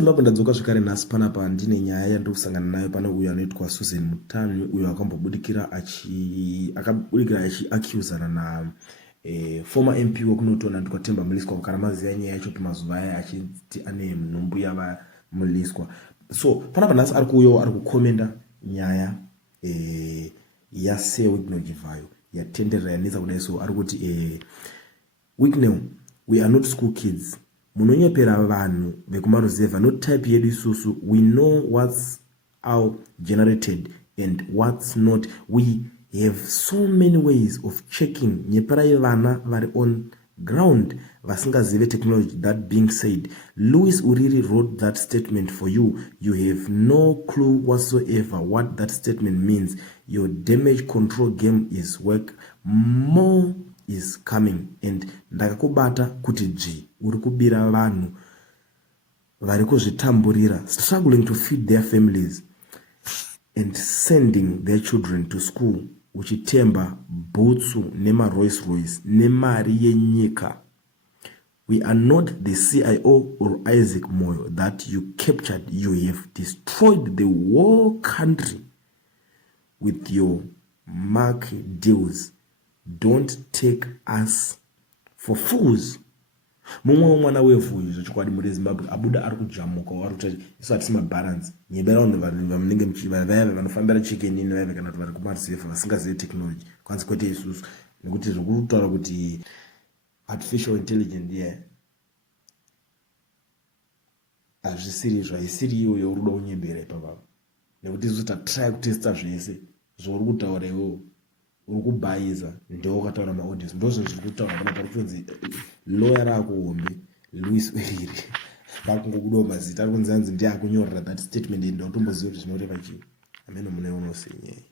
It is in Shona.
Zimbabwe ndadzoka zvekare nhasi panapa ndine nyaya yandokusangana nayo pane uyo anoitwa Susan Mutani, uyo akambobudikira achiaccusana na former MP wekunotona ndikwatemba Muliswa. Kana maziva nyaya yacho kuti mazuva aya achiti ane nhumbu yava Muliswa. So panapa nhasi ari kuuyawo ari kukomenda nyaya yase Wicknell Chivhayo yatenderera yanetsa kudai. So ari kuti Wicknell, we are not school kids. Munonyepera vanhu vekumaruzevha, not type yedu isusu. We know what's our generated and what's not. We have so many ways of checking. Nyeperai vana vari on ground vasingazive technology. That being said, Louis Uriri wrote that statement for you. You have no clue whatsoever what that statement means. Your damage control game is work. More is coming. And ndakakubata kuti G uri kubira vanhu vari kuzvitamburira, struggling to feed their families and sending their children to school, uchitemba bhutsu nema Rolls Royce nemari yenyika. We are not the CIO or Isaac Moyo that you captured. You have destroyed the whole country with your mark deals. Don't take us for fools. Mumwe mwana wevu zvochokwadi muri Zimbabwe abuda ari kujamuka wari kuti isu hatisima balance. Nyebera vanhu vanenge vaya vanofambira chicken vaya kana kuti vari kumaruzevha vasingazive technology. Kwanzi kwete isusu nekuti zviri kutaura kuti artificial intelligence hazvisiri zvaisiri iwo yoruda unyembera ipapa. Nekuti isusu tatry kutesta zvese zvauri kutaura iwewo uri kubhayiza ndiwo wakataura maaudios. Ndozvo zviri kutaura pana pari kunzi lawyer rako hombe Louis Uriri pakungobudawo mazita ari kunzi anzi ndiye akunyorera that statement. Ndinotomboziva kuti zvinoreva chii. Ameno mune unosenyei.